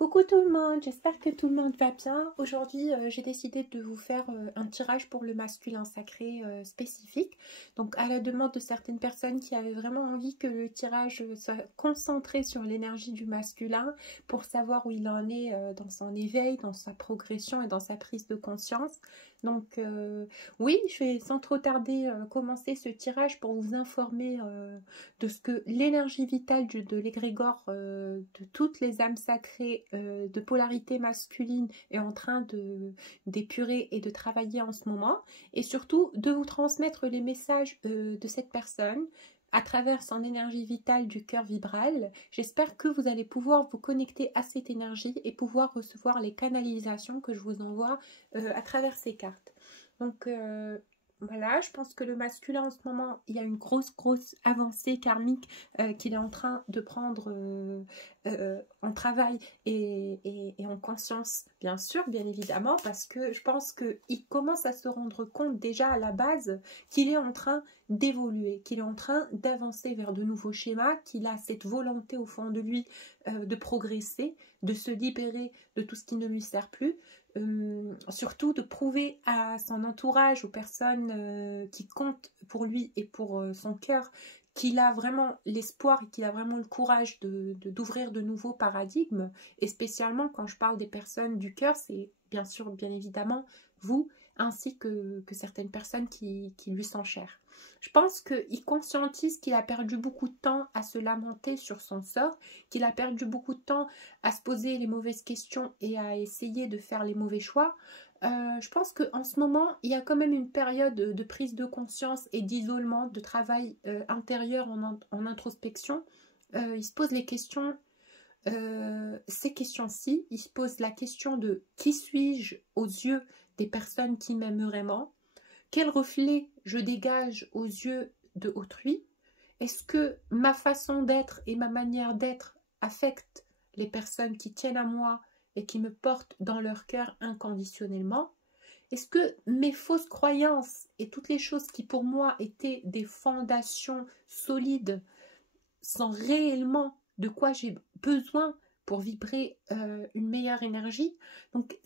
Coucou tout le monde, j'espère que tout le monde va bien. Aujourd'hui, j'ai décidé de vous faire un tirage pour le masculin sacré spécifique. Donc, à la demande de certaines personnes qui avaient vraiment envie que le tirage soit concentré sur l'énergie du masculin pour savoir où il en est dans son éveil, dans sa progression et dans sa prise de conscience. Donc, oui, je vais sans trop tarder commencer ce tirage pour vous informer de ce que l'énergie vitale de l'égrégore de toutes les âmes sacrées de polarité masculine est en train d'épurer et de travailler en ce moment, et surtout de vous transmettre les messages de cette personne à travers son énergie vitale du cœur vibral. J'espère que vous allez pouvoir vous connecter à cette énergie et pouvoir recevoir les canalisations que je vous envoie à travers ces cartes. Donc, voilà, je pense que le masculin en ce moment, il y a une grosse avancée karmique qu'il est en train de prendre en travail et en conscience, bien sûr, bien évidemment, parce que je pense qu'il commence à se rendre compte déjà à la base qu'il est en train d'évoluer, qu'il est en train d'avancer vers de nouveaux schémas, qu'il a cette volonté au fond de lui de progresser, de se libérer de tout ce qui ne lui sert plus. Surtout de prouver à son entourage, aux personnes qui comptent pour lui et pour son cœur, qu'il a vraiment l'espoir et qu'il a vraiment le courage d'ouvrir de nouveaux paradigmes. Et spécialement quand je parle des personnes du cœur, c'est bien sûr, bien évidemment, vous, ainsi que certaines personnes qui lui sont chères. Je pense qu'il conscientise qu'il a perdu beaucoup de temps à se lamenter sur son sort, qu'il a perdu beaucoup de temps à se poser les mauvaises questions et à essayer de faire les mauvais choix. Je pense qu'en ce moment, il y a quand même une période de prise de conscience et d'isolement, de travail intérieur en introspection. Il se pose les questions, ces questions-ci. Il se pose la question de qui suis-je aux yeux des personnes qui m'aiment vraiment? Quel reflet je dégage aux yeux de autrui? Est-ce que ma façon d'être et ma manière d'être affectent les personnes qui tiennent à moi et qui me portent dans leur cœur inconditionnellement? Est-ce que mes fausses croyances et toutes les choses qui pour moi étaient des fondations solides sont réellement de quoi j'ai besoin pour vibrer une meilleure énergie? Donc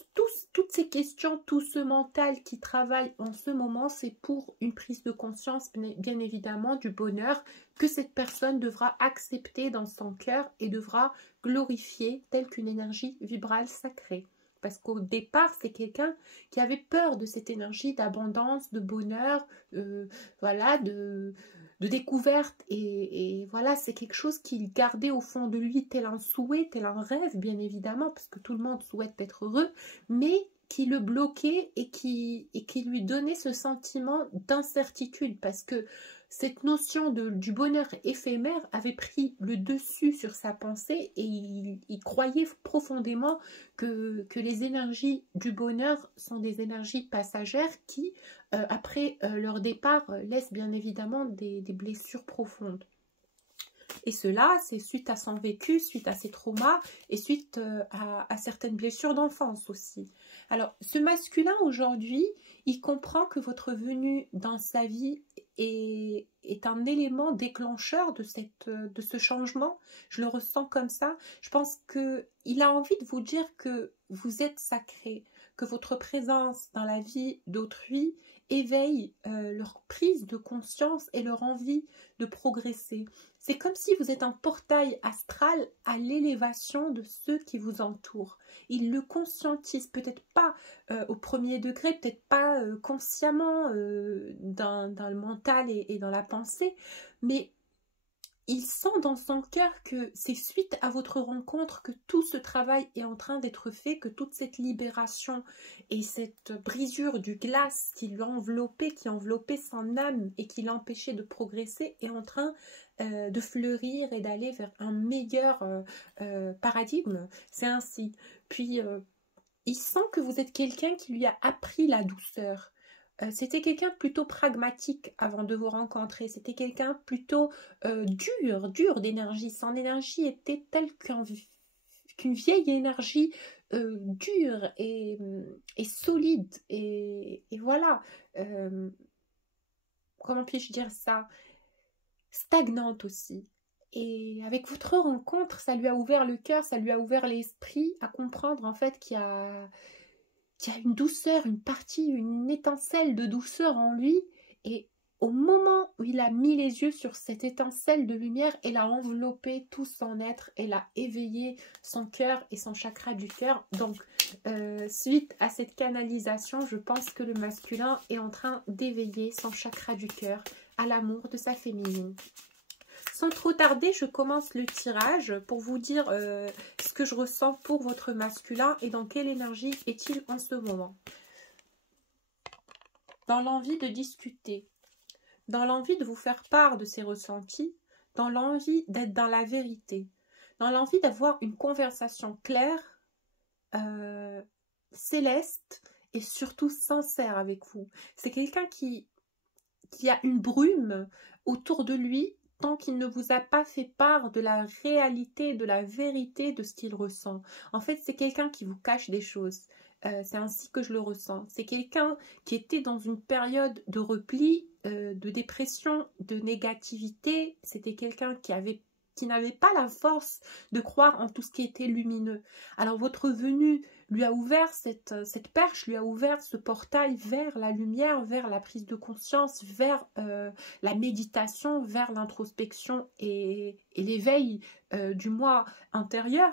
toutes ces questions, tout ce mental qui travaille en ce moment, c'est pour une prise de conscience bien évidemment du bonheur que cette personne devra accepter dans son cœur et devra glorifier telle qu'une énergie vibrale sacrée. Parce qu'au départ, c'est quelqu'un qui avait peur de cette énergie d'abondance, de bonheur, voilà, de découverte. Et voilà, c'est quelque chose qu'il gardait au fond de lui, tel un souhait, tel un rêve, bien évidemment, parce que tout le monde souhaite être heureux, mais qui le bloquait et qui lui donnait ce sentiment d'incertitude, parce que cette notion du bonheur éphémère avait pris le dessus sur sa pensée et il croyait profondément que les énergies du bonheur sont des énergies passagères qui, après leur départ, laissent bien évidemment des blessures profondes. Et cela, c'est suite à son vécu, suite à ses traumas et suite à certaines blessures d'enfance aussi. Alors, ce masculin aujourd'hui, il comprend que votre venue dans sa vie est un élément déclencheur de ce changement. Je le ressens comme ça. Je pense qu'il a envie de vous dire que vous êtes sacré, que votre présence dans la vie d'autrui éveille leur prise de conscience et leur envie de progresser. C'est comme si vous êtes un portail astral à l'élévation de ceux qui vous entourent. Ils le conscientisent, peut-être pas au premier degré, peut-être pas consciemment dans le mental et dans la pensée, mais il sent dans son cœur que c'est suite à votre rencontre que tout ce travail est en train d'être fait, que toute cette libération et cette brisure du glace qui l'enveloppait, qui enveloppait son âme et qui l'empêchait de progresser est en train de fleurir et d'aller vers un meilleur paradigme. C'est ainsi. Puis il sent que vous êtes quelqu'un qui lui a appris la douceur. C'était quelqu'un plutôt pragmatique avant de vous rencontrer. C'était quelqu'un plutôt dur d'énergie. Son énergie était telle qu'une vieille énergie dure et solide. Et voilà. Comment puis-je dire ça? Stagnante aussi. Et avec votre rencontre, ça lui a ouvert le cœur, ça lui a ouvert l'esprit à comprendre en fait qu'il y a une douceur, une partie, une étincelle de douceur en lui. Et au moment où il a mis les yeux sur cette étincelle de lumière, elle a enveloppé tout son être, elle a éveillé son cœur et son chakra du cœur. Donc, suite à cette canalisation, je pense que le masculin est en train d'éveiller son chakra du cœur à l'amour de sa féminine. Sans trop tarder, je commence le tirage pour vous dire ce que je ressens pour votre masculin et dans quelle énergie est-il en ce moment. Dans l'envie de discuter, dans l'envie de vous faire part de ses ressentis, dans l'envie d'être dans la vérité, dans l'envie d'avoir une conversation claire, céleste et surtout sincère avec vous. C'est quelqu'un qui a une brume autour de lui tant qu'il ne vous a pas fait part de la réalité, de la vérité de ce qu'il ressent. En fait, c'est quelqu'un qui vous cache des choses. C'est ainsi que je le ressens. C'est quelqu'un qui était dans une période de repli, de dépression, de négativité. C'était quelqu'un qui n'avait pas la force de croire en tout ce qui était lumineux. Alors votre venue lui a ouvert cette perche, lui a ouvert ce portail vers la lumière, vers la prise de conscience, vers la méditation, vers l'introspection et l'éveil du moi intérieur.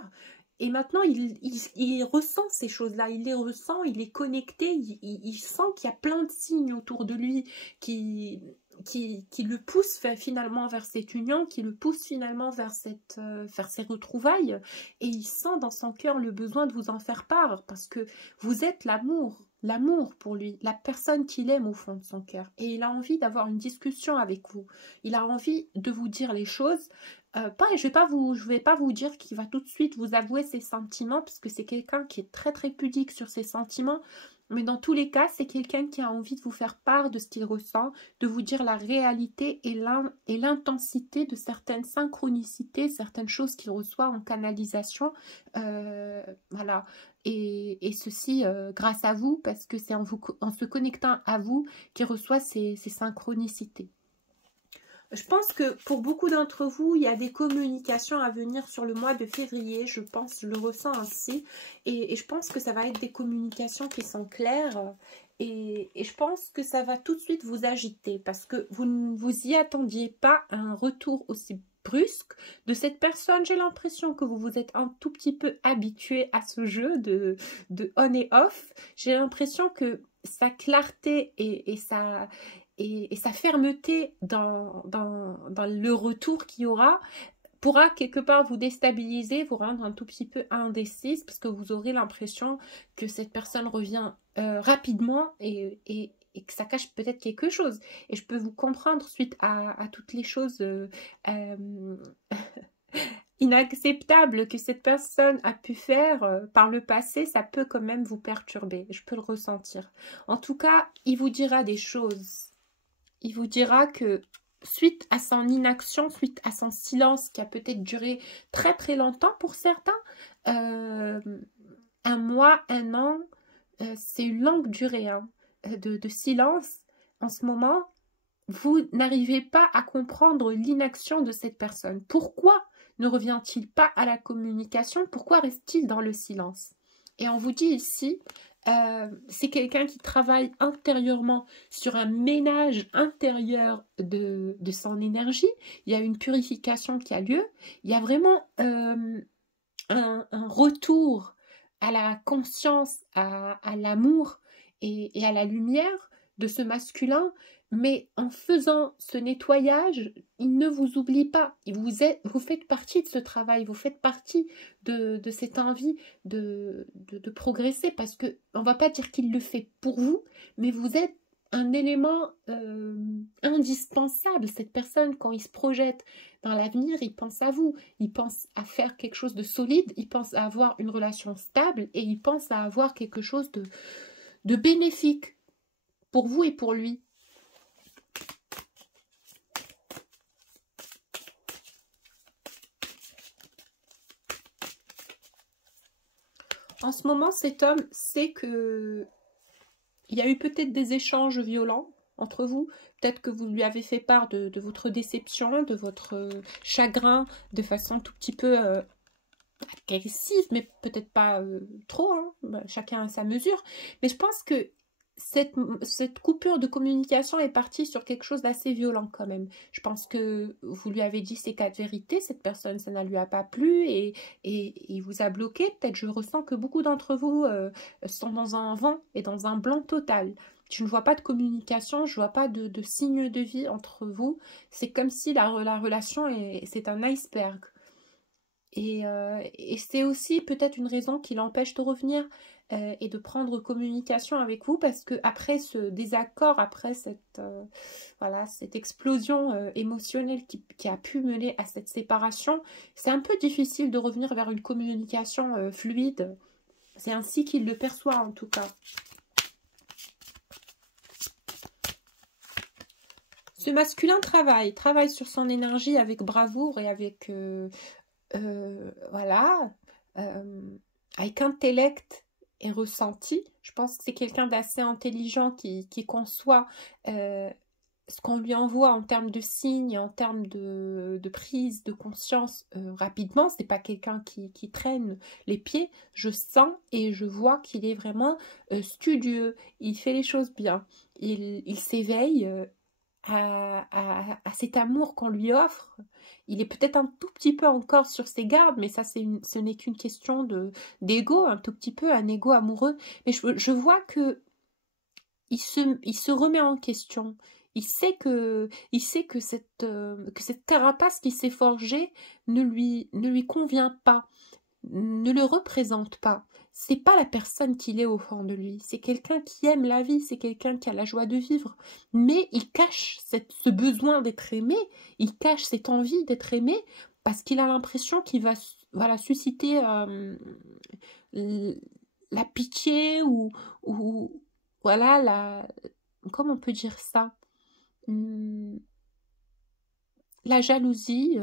Et maintenant, il ressent ces choses-là, il les ressent, il est connecté, il sent qu'il y a plein de signes autour de lui qui le poussent finalement vers cette union, qui le poussent finalement vers ces retrouvailles. Et il sent dans son cœur le besoin de vous en faire part, parce que vous êtes l'amour pour lui, la personne qu'il aime au fond de son cœur. Et il a envie d'avoir une discussion avec vous. Il a envie de vous dire les choses. Je vais pas vous dire qu'il va tout de suite vous avouer ses sentiments, parce que c'est quelqu'un qui est très très pudique sur ses sentiments, mais dans tous les cas, c'est quelqu'un qui a envie de vous faire part de ce qu'il ressent, de vous dire la réalité et l'intensité de certaines synchronicités, certaines choses qu'il reçoit en canalisation, voilà, et ceci grâce à vous, parce que c'est en se connectant à vous qu'il reçoit ces synchronicités. Je pense que pour beaucoup d'entre vous, il y a des communications à venir sur le mois de février, je le ressens ainsi. Et je pense que ça va être des communications qui sont claires. Et je pense que ça va tout de suite vous agiter parce que vous ne vous y attendiez pas à un retour aussi brusque de cette personne. J'ai l'impression que vous vous êtes un tout petit peu habitué à ce jeu de on et off. J'ai l'impression que sa clarté et sa fermeté dans le retour qu'il y aura pourra quelque part vous déstabiliser, vous rendre un tout petit peu indécise, parce que vous aurez l'impression que cette personne revient rapidement et que ça cache peut-être quelque chose. Et je peux vous comprendre suite à toutes les choses inacceptables que cette personne a pu faire par le passé, ça peut quand même vous perturber. Je peux le ressentir. En tout cas, il vous dira des choses. Il vous dira que suite à son inaction, suite à son silence qui a peut-être duré très très longtemps pour certains, un mois, un an, c'est une longue durée de silence. En ce moment, vous n'arrivez pas à comprendre l'inaction de cette personne. Pourquoi ne revient-il pas à la communication? Pourquoi reste-t-il dans le silence? Et on vous dit ici, c'est quelqu'un qui travaille intérieurement sur un ménage intérieur de son énergie. Il y a une purification qui a lieu. Il y a vraiment un retour à la conscience, à l'amour et à la lumière de ce masculin. Mais en faisant ce nettoyage, il ne vous oublie pas. Vous faites partie de ce travail, vous faites partie de cette envie de progresser, parce que on ne va pas dire qu'il le fait pour vous, mais vous êtes un élément indispensable. Cette personne, quand il se projette dans l'avenir, il pense à vous, il pense à faire quelque chose de solide, il pense à avoir une relation stable et il pense à avoir quelque chose de bénéfique pour vous et pour lui. En ce moment, cet homme sait que il y a eu peut-être des échanges violents entre vous. Peut-être que vous lui avez fait part de votre déception, de votre chagrin, de façon tout petit peu agressive, mais peut-être pas trop, hein. Bah, chacun a sa mesure. Mais je pense que cette coupure de communication est partie sur quelque chose d'assez violent quand même. Je pense que vous lui avez dit ces 4 vérités, cette personne, ça ne lui a pas plu et il vous a bloqué. Peut-être je ressens que beaucoup d'entre vous sont dans un vent et dans un blanc total. Je ne vois pas de communication, je ne vois pas de signe de vie entre vous. C'est comme si la relation, c'est un iceberg. Et c'est aussi peut-être une raison qui l'empêche de revenir et de prendre communication avec vous parce que après ce désaccord, après voilà, cette explosion émotionnelle qui a pu mener à cette séparation, c'est un peu difficile de revenir vers une communication fluide. C'est ainsi qu'il le perçoit en tout cas. Ce masculin travaille sur son énergie avec bravoure et avec... voilà, avec intellect et ressenti. Je pense que c'est quelqu'un d'assez intelligent qui conçoit ce qu'on lui envoie en termes de signes, en termes de prise de conscience rapidement. C'est pas quelqu'un qui traîne les pieds. Je sens et je vois qu'il est vraiment studieux. Il fait les choses bien. Il s'éveille à cet amour qu'on lui offre. Il est peut-être un tout petit peu encore sur ses gardes, mais ça, ce n'est qu'une question d'ego, un tout petit peu, un ego amoureux. Mais je vois que il se remet en question. Il sait que cette carapace qui s'est forgée ne lui convient pas, ne le représente pas. C'est pas la personne qu'il est au fond de lui. C'est quelqu'un qui aime la vie, c'est quelqu'un qui a la joie de vivre. Mais il cache ce besoin d'être aimé, il cache cette envie d'être aimé parce qu'il a l'impression qu'il va voilà, susciter la pitié ou voilà, comment on peut dire ça? La jalousie.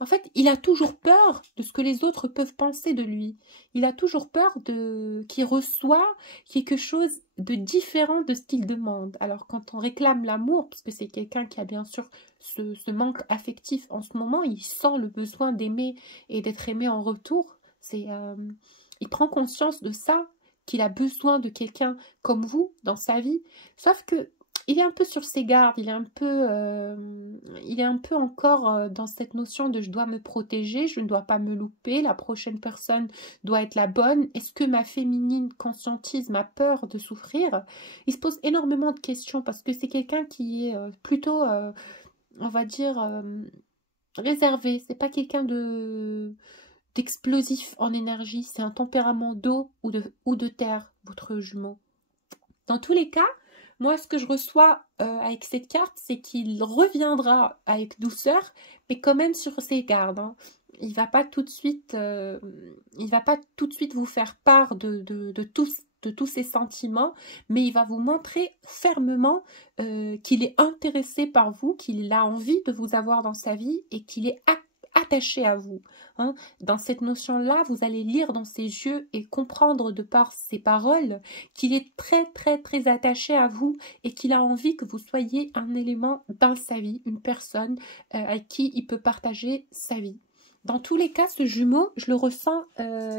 En fait, il a toujours peur de ce que les autres peuvent penser de lui. Il a toujours peur qu'il reçoit quelque chose de différent de ce qu'il demande. Alors, quand on réclame l'amour, parce que c'est quelqu'un qui a bien sûr ce manque affectif en ce moment, il sent le besoin d'aimer et d'être aimé en retour. Il prend conscience de ça, qu'il a besoin de quelqu'un comme vous dans sa vie. Sauf que il est un peu sur ses gardes, il est un peu encore dans cette notion de je dois me protéger, je ne dois pas me louper, la prochaine personne doit être la bonne. Est-ce que ma féminine conscientise ma peur de souffrir? Il se pose énormément de questions parce que c'est quelqu'un qui est plutôt, on va dire, réservé. C'est pas quelqu'un d'explosif en énergie, c'est un tempérament d'eau ou de terre, votre jumeau. Dans tous les cas, moi, ce que je reçois avec cette carte, c'est qu'il reviendra avec douceur, mais quand même sur ses gardes. Hein. Il va pas tout de suite, vous faire part de tous ses sentiments, mais il va vous montrer fermement qu'il est intéressé par vous, qu'il a envie de vous avoir dans sa vie et qu'il est attaché à vous. Hein. Dans cette notion-là, vous allez lire dans ses yeux et comprendre de par ses paroles qu'il est très très très attaché à vous et qu'il a envie que vous soyez un élément dans sa vie, une personne avec qui il peut partager sa vie. Dans tous les cas, ce jumeau, je le ressens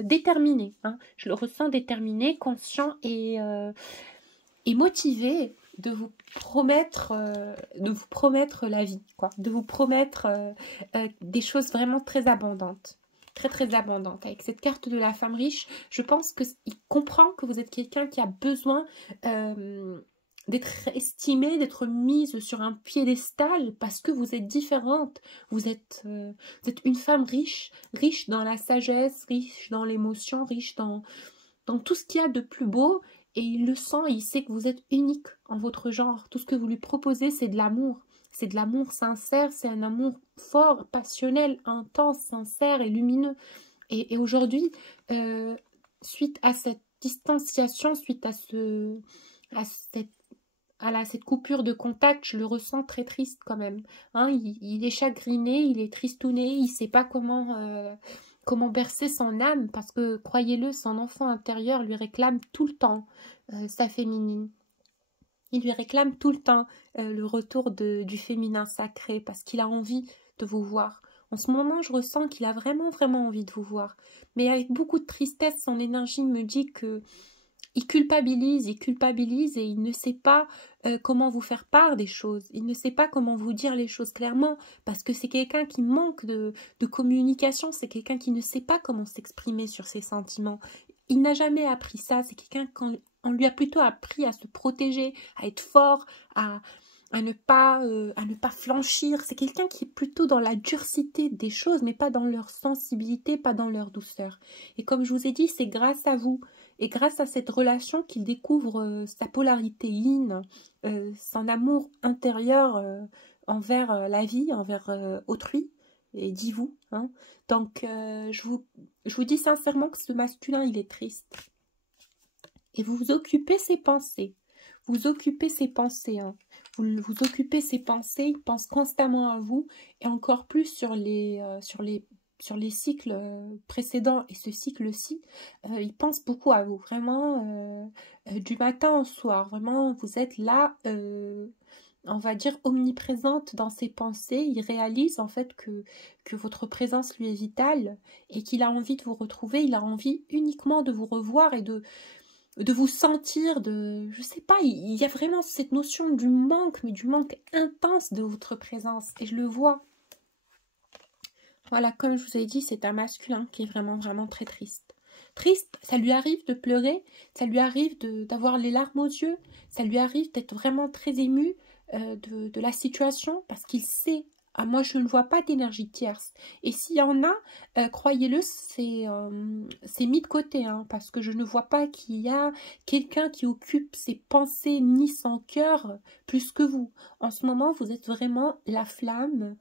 déterminé. Hein. Je le ressens déterminé, conscient et motivé de vous promettre la vie, quoi, de vous promettre des choses vraiment très abondantes, très très abondantes. Avec cette carte de la femme riche, je pense qu'il comprend que vous êtes quelqu'un qui a besoin d'être estimée, d'être mise sur un piédestal parce que vous êtes différente. Vous êtes une femme riche dans la sagesse, riche dans l'émotion, riche dans tout ce qu'il y a de plus beau. Et il le sent, il sait que vous êtes unique en votre genre. Tout ce que vous lui proposez, c'est de l'amour. C'est de l'amour sincère, c'est un amour fort, passionnel, intense, sincère et lumineux. Et aujourd'hui, suite à cette distanciation, suite à cette coupure de contact, je le ressens très triste quand même. Hein, il est chagriné, il est tristouné, il ne sait pas comment bercer son âme, parce que, croyez-le, son enfant intérieur lui réclame tout le temps sa féminine. Il lui réclame tout le temps le retour du féminin sacré parce qu'il a envie de vous voir. En ce moment, je ressens qu'il a vraiment, vraiment envie de vous voir. Mais avec beaucoup de tristesse, son énergie me dit que il culpabilise et il ne sait pas comment vous faire part des choses. Il ne sait pas comment vous dire les choses clairement parce que c'est quelqu'un qui manque de communication, c'est quelqu'un qui ne sait pas comment s'exprimer sur ses sentiments. Il n'a jamais appris ça, c'est quelqu'un qu'on lui a plutôt appris à se protéger, à être fort, à ne pas flanchir. C'est quelqu'un qui est plutôt dans la durcité des choses, mais pas dans leur sensibilité, pas dans leur douceur. Et comme je vous ai dit, c'est grâce à vous et grâce à cette relation qu'il découvre sa polarité yin, son amour intérieur envers la vie, envers autrui, et dis-vous. Hein. Donc, je vous dis sincèrement que ce masculin, il est triste. Et vous vous occupez ses pensées. Vous occupez ses pensées. Hein. Vous occupez ses pensées. Il pense constamment à vous. Et encore plus sur les cycles précédents et ce cycle-ci, il pense beaucoup à vous. Vraiment, du matin au soir. Vraiment, vous êtes là... on va dire omniprésente dans ses pensées, il réalise en fait que votre présence lui est vitale et qu'il a envie de vous retrouver, il a envie uniquement de vous revoir et de vous sentir, je sais pas, il y a vraiment cette notion du manque, mais du manque intense de votre présence et je le vois. Voilà, comme je vous ai dit, c'est un masculin qui est vraiment, vraiment très triste. Triste, ça lui arrive de pleurer, ça lui arrive d'avoir les larmes aux yeux, ça lui arrive d'être vraiment très ému, de la situation parce qu'il sait, moi je ne vois pas d'énergie tierce et s'il y en a, croyez-le, c'est mis de côté hein, parce que je ne vois pas qu'il y a quelqu'un qui occupe ses pensées ni son cœur plus que vous. En ce moment vous êtes vraiment la flamme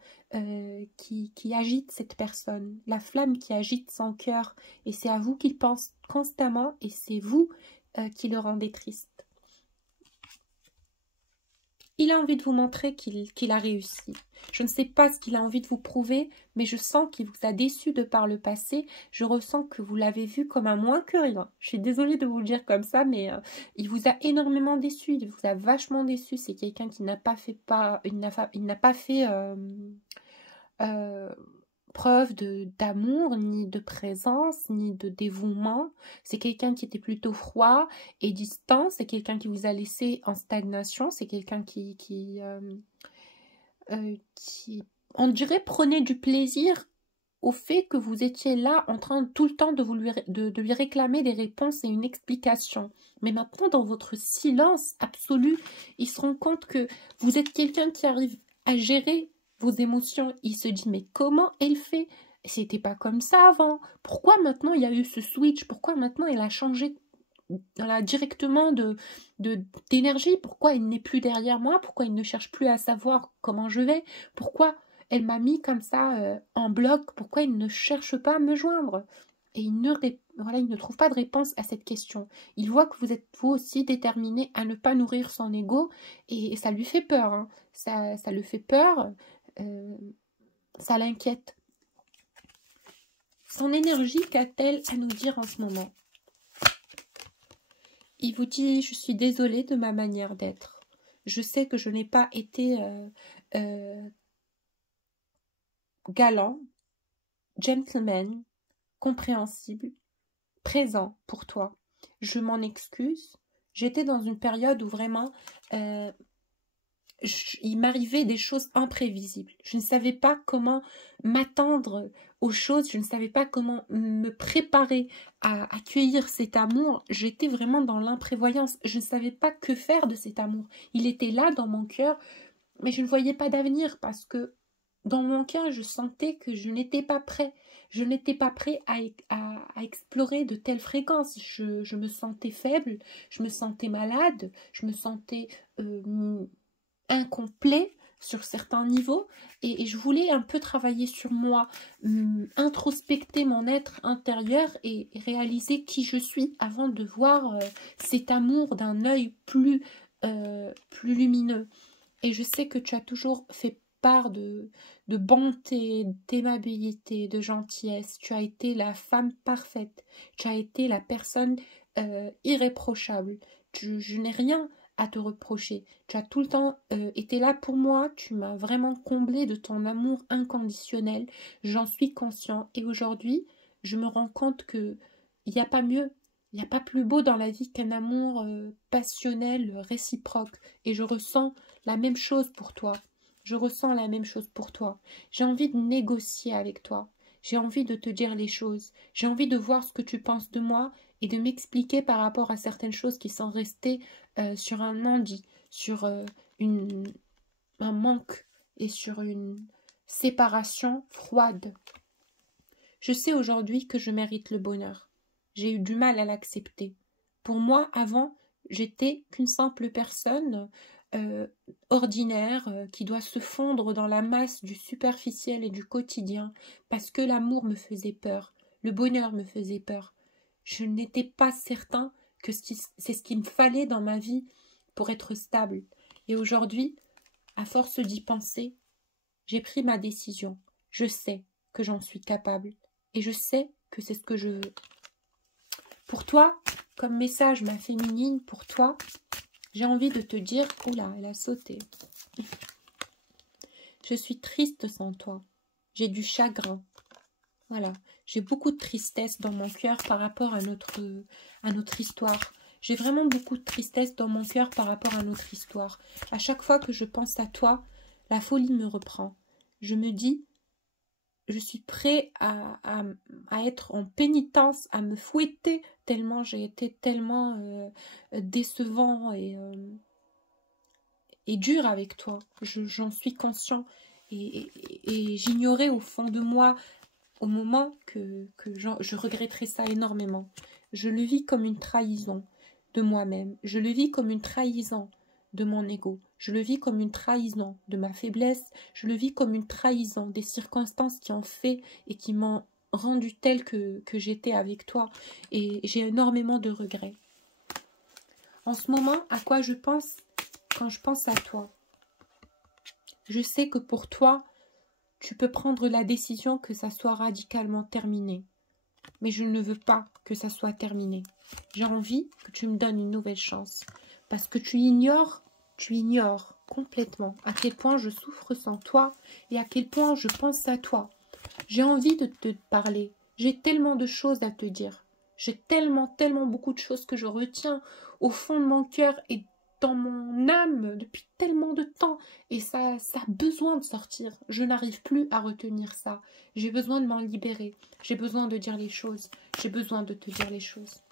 qui agite cette personne, la flamme qui agite son cœur et c'est à vous qu'il pense constamment et c'est vous qui le rendez triste. Il a envie de vous montrer qu'il a réussi. Je ne sais pas ce qu'il a envie de vous prouver, mais je sens qu'il vous a déçu de par le passé. Je ressens que vous l'avez vu comme un moins que rien. Je suis désolée de vous le dire comme ça, mais il vous a énormément déçu. Il vous a vachement déçu. C'est quelqu'un qui n'a pas fait preuve d'amour, ni de présence, ni de dévouement. C'est quelqu'un qui était plutôt froid et distant. C'est quelqu'un qui vous a laissé en stagnation. C'est quelqu'un qui, on dirait, prenait du plaisir au fait que vous étiez là en train tout le temps de lui réclamer des réponses et une explication. Mais maintenant, dans votre silence absolu, il se rend compte que vous êtes quelqu'un qui arrive à gérer vos émotions. Il se dit, mais comment elle fait? C'était pas comme ça avant. Pourquoi maintenant il y a eu ce switch? Pourquoi maintenant elle a changé directement d'énergie? Pourquoi il n'est plus derrière moi? Pourquoi il ne cherche plus à savoir comment je vais? Pourquoi elle m'a mis comme ça en bloc? Pourquoi il ne cherche pas à me joindre? Et il ne trouve pas de réponse à cette question. Il voit que vous êtes vous aussi déterminé à ne pas nourrir son ego et ça lui fait peur. Hein. Ça lui fait peur. Ça l'inquiète. Son énergie, qu'a-t-elle à nous dire en ce moment? Il vous dit, je suis désolée de ma manière d'être. Je sais que je n'ai pas été galant, gentleman, compréhensible, présent pour toi. Je m'en excuse. J'étais dans une période où vraiment il m'arrivait des choses imprévisibles. Je ne savais pas comment m'attendre aux choses, je ne savais pas comment me préparer à accueillir cet amour. J'étais vraiment dans l'imprévoyance. Je ne savais pas que faire de cet amour. Il était là dans mon cœur, mais je ne voyais pas d'avenir parce que dans mon cœur, je sentais que je n'étais pas prêt. Je n'étais pas prêt à explorer de telles fréquences. Je me sentais faible, je me sentais malade, je me sentais incomplet sur certains niveaux et je voulais un peu travailler sur moi, introspecter mon être intérieur et réaliser qui je suis avant de voir cet amour d'un œil plus lumineux. Et je sais que tu as toujours fait part de bonté, d'aimabilité, de gentillesse. Tu as été la femme parfaite. Tu as été la personne irréprochable. Je n'ai rien à te reprocher. Tu as tout le temps été là pour moi, tu m'as vraiment comblé de ton amour inconditionnel, j'en suis conscient. Et aujourd'hui, je me rends compte que il n'y a pas mieux, il n'y a pas plus beau dans la vie qu'un amour passionnel, réciproque. Et je ressens la même chose pour toi. Je ressens la même chose pour toi. J'ai envie de négocier avec toi. J'ai envie de te dire les choses. J'ai envie de voir ce que tu penses de moi et de m'expliquer par rapport à certaines choses qui sont restées sur un non-dit, sur un manque et sur une séparation froide. Je sais aujourd'hui que je mérite le bonheur. J'ai eu du mal à l'accepter. Pour moi, avant, j'étais qu'une simple personne ordinaire qui doit se fondre dans la masse du superficiel et du quotidien parce que l'amour me faisait peur, le bonheur me faisait peur. Je n'étais pas certain que c'est ce qu'il me fallait dans ma vie pour être stable. Et aujourd'hui, à force d'y penser, j'ai pris ma décision. Je sais que j'en suis capable et je sais que c'est ce que je veux. Pour toi, comme message, ma féminine, pour toi, j'ai envie de te dire, oula, elle a sauté. Je suis triste sans toi. J'ai du chagrin. Voilà. J'ai beaucoup de tristesse dans mon cœur par rapport à notre histoire. J'ai vraiment beaucoup de tristesse dans mon cœur par rapport à notre histoire. À chaque fois que je pense à toi, la folie me reprend. Je me dis, je suis prêt à être en pénitence, à me fouetter, tellement j'ai été tellement décevant et dur avec toi. J'en suis conscient. Et j'ignorais au fond de moi, au moment que je regretterais ça énormément. Je le vis comme une trahison de moi-même. Je le vis comme une trahison de mon ego. Je le vis comme une trahison de ma faiblesse. Je le vis comme une trahison des circonstances qui ont fait et qui m'ont rendu telle que j'étais avec toi. Et j'ai énormément de regrets. En ce moment, à quoi je pense quand je pense à toi? Je sais que pour toi, tu peux prendre la décision que ça soit radicalement terminé. Mais je ne veux pas que ça soit terminé. J'ai envie que tu me donnes une nouvelle chance. Parce que tu ignores complètement à quel point je souffre sans toi et à quel point je pense à toi. J'ai envie de te parler. J'ai tellement de choses à te dire. J'ai tellement beaucoup de choses que je retiens au fond de mon cœur et dans mon âme depuis tellement de temps. Et ça a besoin de sortir. Je n'arrive plus à retenir ça. J'ai besoin de m'en libérer. J'ai besoin de dire les choses. J'ai besoin de te dire les choses.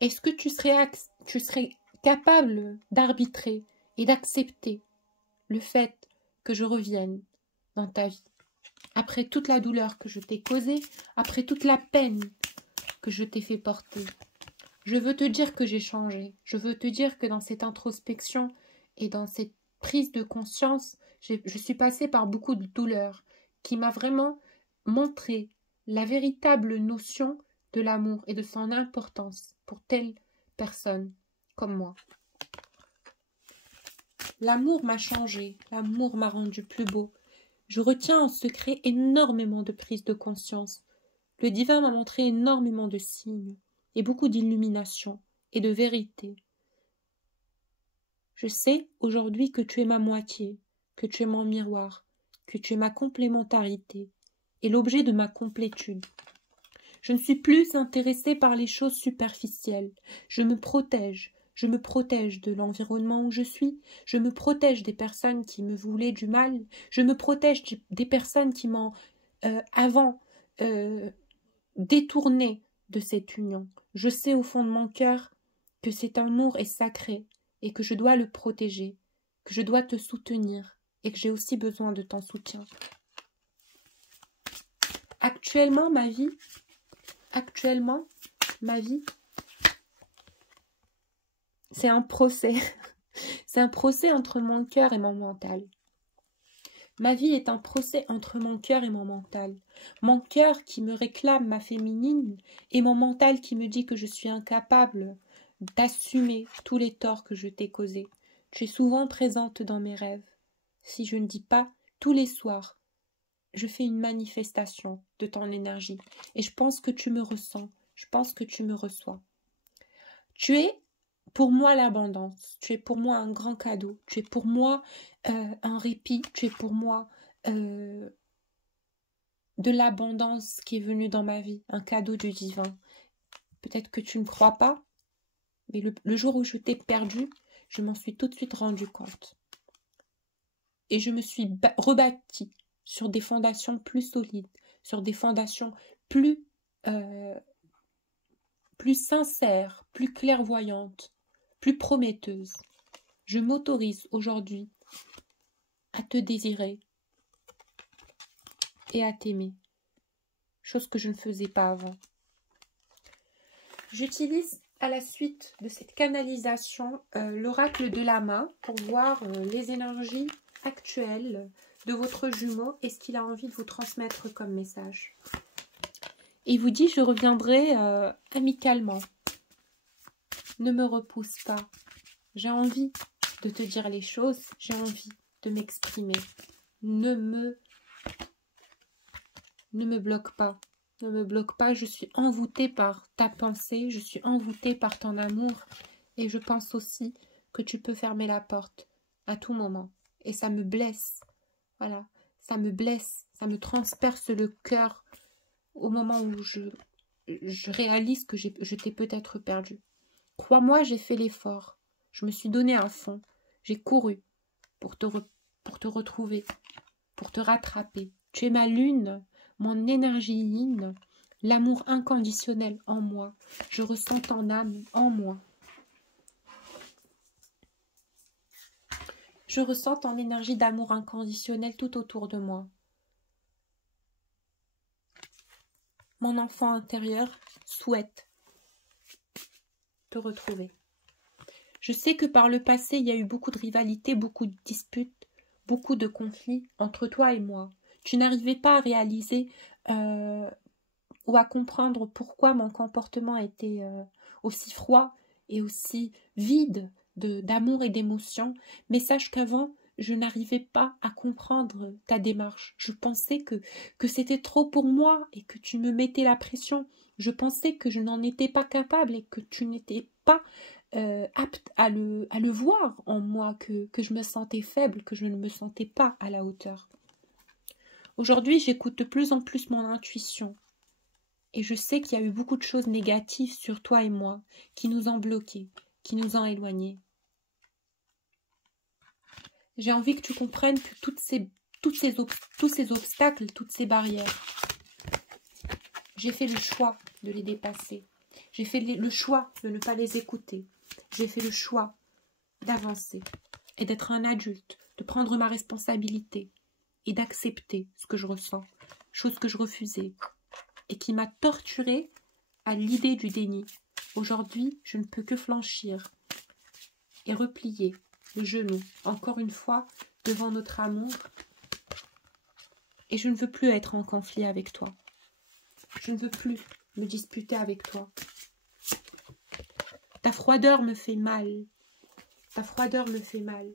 Est-ce que tu serais capable d'arbitrer et d'accepter le fait que je revienne dans ta vie? Après toute la douleur que je t'ai causée, après toute la peine que je t'ai fait porter, je veux te dire que j'ai changé. Je veux te dire que dans cette introspection et dans cette prise de conscience, je suis passée par beaucoup de douleurs qui m'a vraiment montré la véritable notion de l'amour et de son importance pour telle personne comme moi. L'amour m'a changé, l'amour m'a rendu plus beau. Je retiens en secret énormément de prises de conscience. Le divin m'a montré énormément de signes et beaucoup d'illumination et de vérité. Je sais aujourd'hui que tu es ma moitié, que tu es mon miroir, que tu es ma complémentarité et l'objet de ma complétude. Je ne suis plus intéressée par les choses superficielles. Je me protège de l'environnement où je suis, je me protège des personnes qui me voulaient du mal, je me protège des personnes qui m'ont avant détourné de cette union. Je sais au fond de mon cœur que cet amour est sacré et que je dois le protéger, que je dois te soutenir et que j'ai aussi besoin de ton soutien. Actuellement, ma vie, c'est un procès. C'est un procès entre mon cœur et mon mental. Ma vie est un procès entre mon cœur et mon mental. Mon cœur qui me réclame ma féminine et mon mental qui me dit que je suis incapable d'assumer tous les torts que je t'ai causés. Tu es souvent présente dans mes rêves. Si je ne dis pas tous les soirs, je fais une manifestation de ton énergie et je pense que tu me ressens, je pense que tu me reçois. Tu es pour moi l'abondance, tu es pour moi un grand cadeau, tu es pour moi un répit, tu es pour moi de l'abondance qui est venue dans ma vie, un cadeau du divin. Peut-être que tu ne crois pas, mais le jour où je t'ai perdu, je m'en suis tout de suite rendu compte. Et je me suis rebâtie sur des fondations plus solides, sur des fondations plus sincères, plus clairvoyantes, plus prometteuses. Je m'autorise aujourd'hui à te désirer et à t'aimer, chose que je ne faisais pas avant. J'utilise à la suite de cette canalisation l'oracle de la main pour voir les énergies actuelles de votre jumeau et ce qu'il a envie de vous transmettre comme message. Il vous dit, je reviendrai amicalement. Ne me repousse pas. J'ai envie de te dire les choses, j'ai envie de m'exprimer. Ne me bloque pas. Ne me bloque pas, je suis envoûtée par ta pensée, je suis envoûtée par ton amour et je pense aussi que tu peux fermer la porte à tout moment. Et ça me blesse, voilà, ça me blesse, ça me transperce le cœur au moment où je réalise que je t'ai peut-être perdu. Crois-moi, j'ai fait l'effort, je me suis donné à fond, j'ai couru pour te retrouver, pour te rattraper. Tu es ma lune, mon énergie yin, l'amour inconditionnel en moi. Je ressens ton âme en moi. Je ressens ton énergie d'amour inconditionnel tout autour de moi. Mon enfant intérieur souhaite te retrouver. Je sais que par le passé, il y a eu beaucoup de rivalités, beaucoup de disputes, beaucoup de conflits entre toi et moi. Tu n'arrivais pas à réaliser ou à comprendre pourquoi mon comportement était aussi froid et aussi vide d'amour et d'émotion. Mais sache qu'avant, je n'arrivais pas à comprendre ta démarche. Je pensais que c'était trop pour moi et que tu me mettais la pression. Je pensais que je n'en étais pas capable et que tu n'étais pas apte à le voir en moi, que je me sentais faible, que je ne me sentais pas à la hauteur. Aujourd'hui, j'écoute de plus en plus mon intuition. Et je sais qu'il y a eu beaucoup de choses négatives sur toi et moi, qui nous ont bloqués, qui nous ont éloignés. J'ai envie que tu comprennes que tous ces obstacles, toutes ces barrières, j'ai fait le choix de les dépasser. J'ai fait le choix de ne pas les écouter. J'ai fait le choix d'avancer et d'être un adulte, de prendre ma responsabilité et d'accepter ce que je ressens, chose que je refusais et qui m'a torturée à l'idée du déni. Aujourd'hui, je ne peux que flanchir et replier le genou, encore une fois, devant notre amour. Et je ne veux plus être en conflit avec toi. Je ne veux plus me disputer avec toi. Ta froideur me fait mal. Ta froideur me fait mal.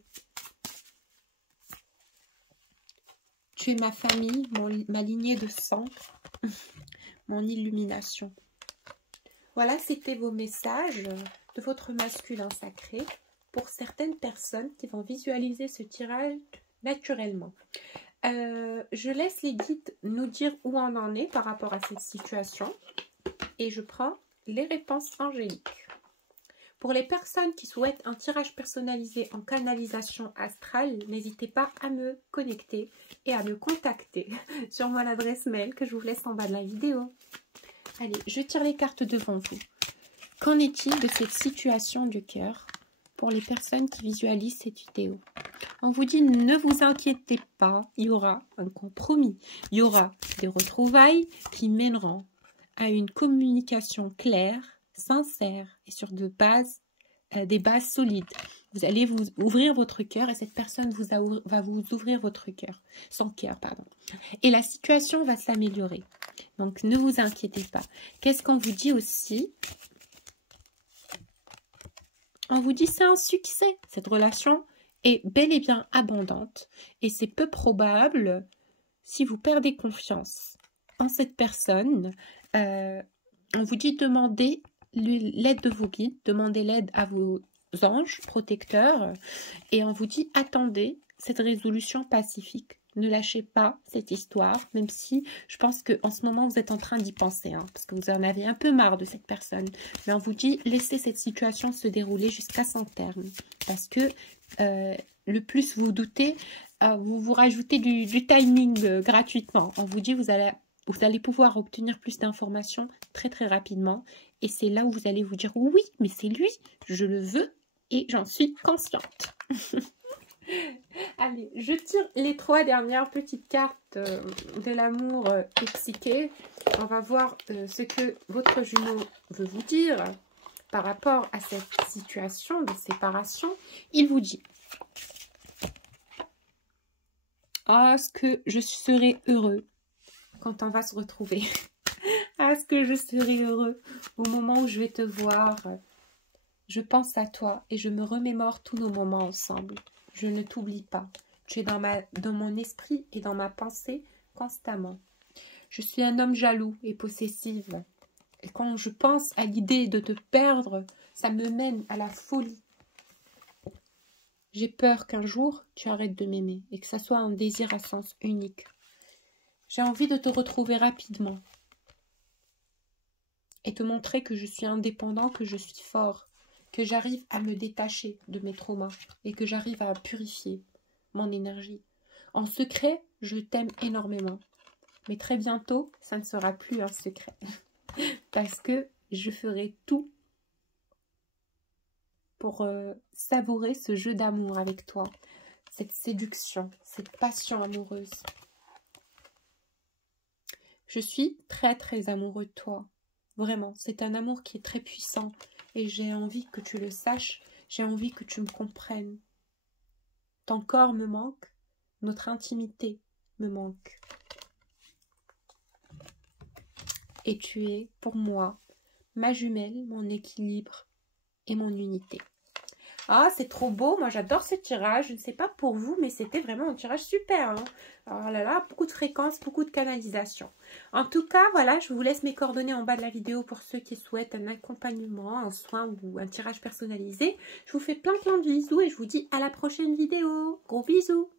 Tu es ma famille, ma lignée de sang, mon illumination. Voilà, c'était vos messages de votre masculin sacré pour certaines personnes qui vont visualiser ce tirage naturellement. Je laisse les guides nous dire où on en est par rapport à cette situation et je prends les réponses angéliques. Pour les personnes qui souhaitent un tirage personnalisé en canalisation astrale, n'hésitez pas à me connecter et à me contacter sur mon adresse mail que je vous laisse en bas de la vidéo. Allez, je tire les cartes devant vous. Qu'en est-il de cette situation du cœur pour les personnes qui visualisent cette vidéo? On vous dit, ne vous inquiétez pas, il y aura un compromis. Il y aura des retrouvailles qui mèneront à une communication claire, sincère et sur des bases solides. Vous allez vous ouvrir votre cœur et cette personne va vous ouvrir votre cœur, son cœur, pardon. Et la situation va s'améliorer. Donc, ne vous inquiétez pas. Qu'est-ce qu'on vous dit aussi? On vous dit c'est un succès. Cette relation est bel et bien abondante et c'est peu probable si vous perdez confiance en cette personne. On vous dit demander l'aide de vos guides, demandez l'aide à vos anges protecteurs et on vous dit attendez cette résolution pacifique. Ne lâchez pas cette histoire, même si je pense qu'en ce moment vous êtes en train d'y penser, hein, parce que vous en avez un peu marre de cette personne. Mais on vous dit laissez cette situation se dérouler jusqu'à son terme, parce que le plus vous doutez, vous vous rajoutez du timing gratuitement. On vous dit vous allez pouvoir obtenir plus d'informations très très rapidement. Et c'est là où vous allez vous dire oui, mais c'est lui, je le veux et j'en suis consciente. Allez, je tire les 3 dernières petites cartes de l'amour et psyché. On va voir ce que votre jumeau veut vous dire par rapport à cette situation de séparation. Il vous dit: ah, est-ce que je serai heureux quand on va se retrouver? Est-ce que je serai heureux au moment où je vais te voir? Je pense à toi et je me remémore tous nos moments ensemble. Je ne t'oublie pas. Tu es dans mon esprit et dans ma pensée constamment. Je suis un homme jaloux et possessif. Et quand je pense à l'idée de te perdre, ça me mène à la folie. J'ai peur qu'un jour, tu arrêtes de m'aimer et que ça soit un désir à sens unique. J'ai envie de te retrouver rapidement et te montrer que je suis indépendant, que je suis fort, que j'arrive à me détacher de mes traumas et que j'arrive à purifier mon énergie. En secret, je t'aime énormément. Mais très bientôt, ça ne sera plus un secret. Parce que je ferai tout pour savourer ce jeu d'amour avec toi. Cette séduction, cette passion amoureuse. Je suis très très amoureux de toi. Vraiment, c'est un amour qui est très puissant. Et j'ai envie que tu le saches, j'ai envie que tu me comprennes. Ton corps me manque, notre intimité me manque. Et tu es, pour moi, ma jumelle, mon équilibre et mon unité. Ah, c'est trop beau, moi j'adore ce tirage, je ne sais pas pour vous, mais c'était vraiment un tirage super. Hein. Alors là là, beaucoup de fréquences, beaucoup de canalisation. En tout cas, voilà, je vous laisse mes coordonnées en bas de la vidéo pour ceux qui souhaitent un accompagnement, un soin ou un tirage personnalisé. Je vous fais plein de bisous et je vous dis à la prochaine vidéo. Gros bisous!